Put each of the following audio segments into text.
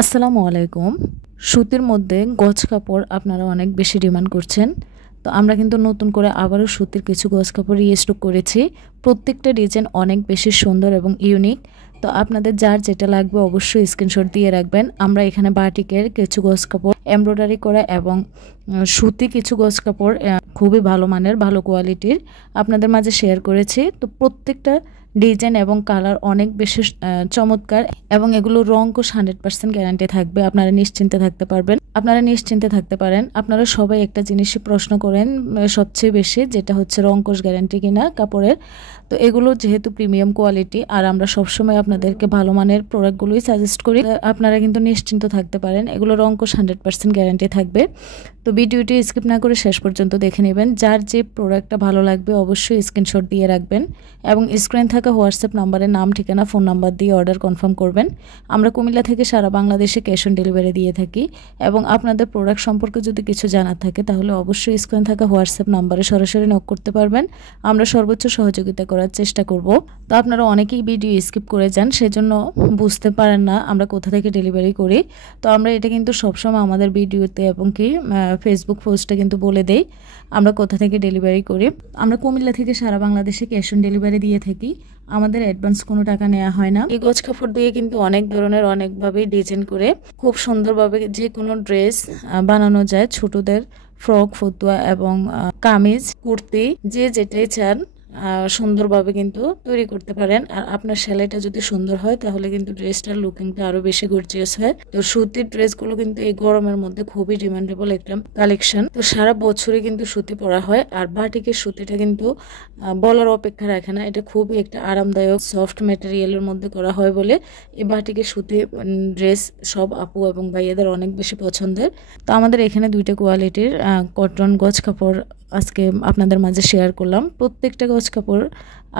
আসসালামু আলাইকুম। সুতির মধ্যে গজ কাপড় আপনারা অনেক বেশি ডিমান্ড করছেন। তো আমরা কিন্তু নতুন করে আবারও সুতির কিছু গজ কাপড় রিস্টক করেছি। প্রত্যেকটা ডিজাইন অনেক বেশি সুন্দর এবং ইউনিক। তো আপনাদের যার যেটা লাগবে অবশ্যই স্ক্রিনশট দিয়ে রাখবেন। আমরা এখানে বাটিকের কিছু গজ কাপড় এমব্রয়ডারি করা এবং সুতি কিছু গজ কাপড় খুবই ভালো মানের, ভালো কোয়ালিটির আপনাদের মাঝে শেয়ার করেছি। তো প্রত্যেকটা ডিজাইন এবং কালার অনেক বেশি চমৎকার এবং এগুলো রং কোশ 100% গ্যারান্টি থাকবে। আপনারা নিশ্চিন্তে থাকতে পারবেন, আপনারা নিশ্চিন্তে থাকতে পারেন। আপনারা সবাই একটা জিনিসই প্রশ্ন করেন সবচেয়ে বেশি, যেটা হচ্ছে রং কোশ গ্যারান্টি কিনা কাপড়ের। তো এগুলো যেহেতু প্রিমিয়াম কোয়ালিটি আর আমরা সবসময় আপনাদেরকে ভালো মানের প্রোডাক্টগুলোই সাজেস্ট করি, আপনারা কিন্তু নিশ্চিন্ত থাকতে পারেন। এগুলো রং কোশ 100% গ্যারান্টি থাকবে। তো ভিডিওটি স্কিপ না করে শেষ পর্যন্ত দেখে নেবেন। যার যে প্রোডাক্টটা ভালো লাগবে অবশ্যই স্ক্রিনশট দিয়ে রাখবেন এবং স্ক্রিনে থাকা হোয়াটসঅ্যাপ নাম্বারে নাম, ঠিকানা, ফোন নাম্বার দিয়ে অর্ডার কনফার্ম করবেন। আমরা কুমিল্লা থেকে সারা বাংলাদেশে ক্যাশ অন ডেলিভারি দিয়ে থাকি এবং আপনাদের প্রোডাক্ট সম্পর্কে যদি কিছু জানার থাকে তাহলে অবশ্যই স্ক্রিনে থাকা হোয়াটসঅ্যাপ নাম্বারে সরাসরি নক করতে পারবেন। আমরা সর্বোচ্চ সহযোগিতা করার চেষ্টা করব। তো আপনারা অনেকেই ভিডিও স্কিপ করে যান, সেজন্য বুঝতে পারেন না আমরা কোথা থেকে ডেলিভারি করি। তো আমরা এটা কিন্তু সবসময় আমাদের ভিডিওতে এবং কি ফেসবুক পোস্টে কিন্তু বলে দেই আমরা কোথা থেকে ডেলিভারি করি। আমরা কুমিল্লা থেকে সারা বাংলাদেশে ক্যাশ অন ডেলিভারি দিয়ে থাকি। আমাদের অ্যাডভান্স কোনো টাকা নেওয়া হয় না। এই গজ কাপড় দিয়ে কিন্তু অনেক ধরনের অনেকভাবে ডিজাইন করে খুব সুন্দরভাবে যে কোনো ড্রেস বানানো যায়। ছোটদের ফ্রক, ফতুয়া এবং কামিজ, কুর্তি, যে যেটাই চান সুন্দরভাবে কিন্তু তৈরি করতে পারেন। আর আপনার সেলাইটা যদি সুন্দর হয় তাহলে কিন্তু ড্রেসটার লুকিংটা আরো বেশি গর্জিয়াস হয়। তো সুতির ড্রেসগুলো কিন্তু এই গরমের মধ্যে খুবই ডিমান্ডেবল একটা কালেকশন। তো সারা বছরই কিন্তু সুতি পরা হয় আর বাটিকের সুতিটা কিন্তু বলার অপেক্ষা রাখে না। এটা খুবই একটা আরামদায়ক সফট ম্যাটেরিয়ালের মধ্যে করা হয় বলে এই বাটিকের সুতি ড্রেস সব আপু এবং ভাইয়াদের অনেক বেশি পছন্দের। তো আমাদের এখানে দুইটা কোয়ালিটির কটন গজ কাপড় আজকে আপনাদের মাঝে শেয়ার করলাম। প্রত্যেকটা গজ কাপড়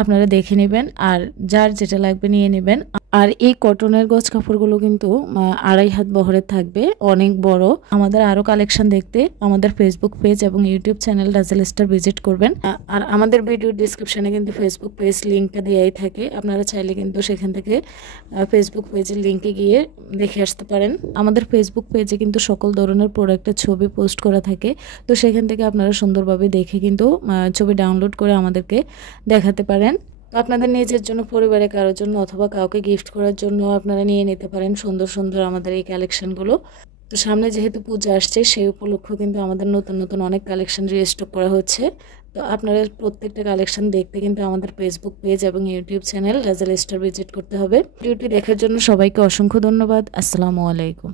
আপনারা দেখে নেবেন আর যার যেটা লাগবে নিয়ে নেবেন। আর এই কটনের গজ কাপড়গুলো কিন্তু 2.5 হাত বহরের থাকবে, অনেক বড়। আমাদের আরো কালেকশন দেখতে আমাদের ফেসবুক পেজ এবং ইউটিউব চ্যানেল রাজেল স্টার ভিজিট করবেন। আর আমাদের ভিডিও ডিসক্রিপশনে কিন্তু ফেসবুক পেজ লিঙ্কটা দেওয়াই থাকে। আপনারা চাইলে কিন্তু সেখান থেকে ফেসবুক পেজের লিঙ্কে গিয়ে দেখে আসতে পারেন। আমাদের ফেসবুক পেজে কিন্তু সকল ধরনের প্রোডাক্টের ছবি পোস্ট করা থাকে। তো সেখান থেকে আপনারা সুন্দরভাবে দেখে কিন্তু ছবি ডাউনলোড করে আমাদেরকে দেখাতে পারেন। আপনাদের নিজের জন্য, পরিবারে কারোর জন্য অথবা কাউকে গিফট করার জন্য আপনারা নিয়ে নিতে পারেন সুন্দর সুন্দর আমাদের এই কালেকশনগুলো। তো সামনে যেহেতু পূজা আসছে সেই উপলক্ষে কিন্তু আমাদের নতুন নতুন অনেক কালেকশন রিস্টক করা হচ্ছে। তো আপনারা প্রত্যেকটা কালেকশন দেখতে কিন্তু আমাদের ফেসবুক পেজ এবং ইউটিউব চ্যানেল রাজেল স্টার ভিজিট করতে হবে। ভিডিওটি দেখার জন্য সবাইকে অসংখ্য ধন্যবাদ। আসসালামু আলাইকুম।